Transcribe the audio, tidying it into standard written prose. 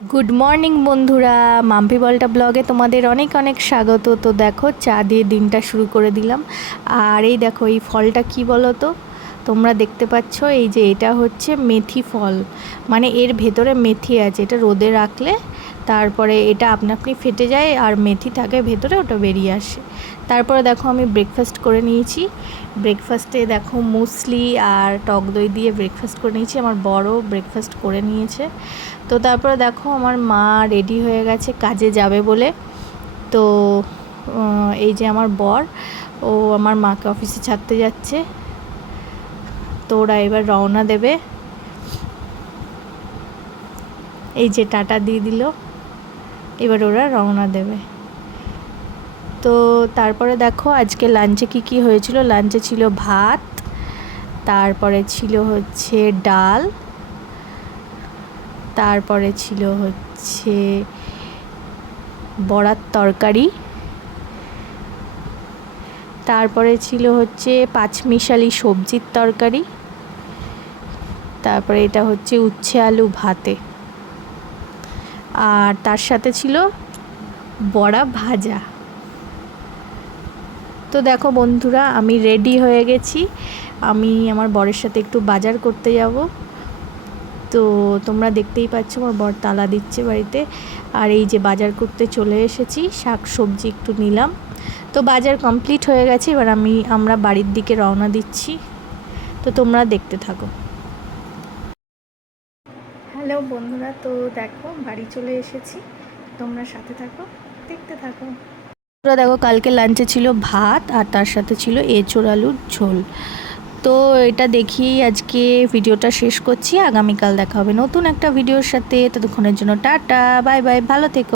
Good morning বন্ধুরা, মাম্পি বলটা ব্লগে তোমাদের অনেক অনেক স্বাগত। তো দেখো, চা দিয়ে দিনটা শুরু করে দিলাম। আর এই দেখো, এই ফলটা কি বলো তো, তোমরা দেখতে পাচ্ছ, এই যে এটা হচ্ছে মেথি ফল, মানে এর ভেতরে মেথি আছে। এটা রোদে রাখলে তারপরে এটা আপনা আপনি ফেটে যায় আর মেথি থাকে ভেতরে, ওটা বেরিয়ে আসে। তারপরে দেখো, আমি ব্রেকফাস্ট করে নিয়েছি। ব্রেকফাস্টে দেখো মুসলি আর টক দই দিয়ে ব্রেকফাস্ট করে নিয়েছি। আমার বড় ব্রেকফাস্ট করে নিয়েছে। তো তারপরে দেখো, আমার মা রেডি হয়ে গেছে কাজে যাবে বলে। তো এই যে আমার বর, ও আমার মাকে অফিসে ছাড়তে যাচ্ছে। তো ওরা এবার রওনা দেবে। এই যে টাটা দিয়ে দিল, এবার ওরা রওনা দেবে। তো তারপরে দেখো, আজকে লাঞ্চে কি হয়েছিল। লাঞ্চে ছিল ভাত, তারপরে ছিল হচ্ছে ডাল, তারপরে ছিল হচ্ছে বড়ার তরকারি, তারপরে ছিল হচ্ছে পাঁচমিশালি সবজির তরকারি, তারপরে এটা হচ্ছে উচ্ছে আলু ভাতে, আর তার সাথে ছিল বড়া ভাজা। তো দেখো বন্ধুরা, আমি রেডি হয়ে গেছি। আমি আমার বরের সাথে একটু বাজার করতে যাব। তো তোমরা দেখতেই পাচ্ছ, আমার বর তালা দিচ্ছে বাড়িতে। আর এই যে বাজার করতে চলে এসেছি, শাক সবজি একটু নিলাম। তো বাজার কমপ্লিট হয়ে গেছে, এবার আমরা বাড়ির দিকে রওনা দিচ্ছি। তো তোমরা দেখতে থাকো। হ্যালো বন্ধুরা, তো দেখো বাড়ি চলে এসেছি, তোমরা সাথে থাকো, দেখতে থাকো। তোমরা দেখো, কালকে লাঞ্চে ছিল ভাত আর তার সাথে ছিল এঁচোড় আলুর ঝোল। তো এটা দেখিয়েই আজকে ভিডিওটা শেষ করছি। আগামীকাল দেখা হবে নতুন একটা ভিডিওর সাথে। ততক্ষণের জন্য টাটা, বাই বাই, ভালো থেকো।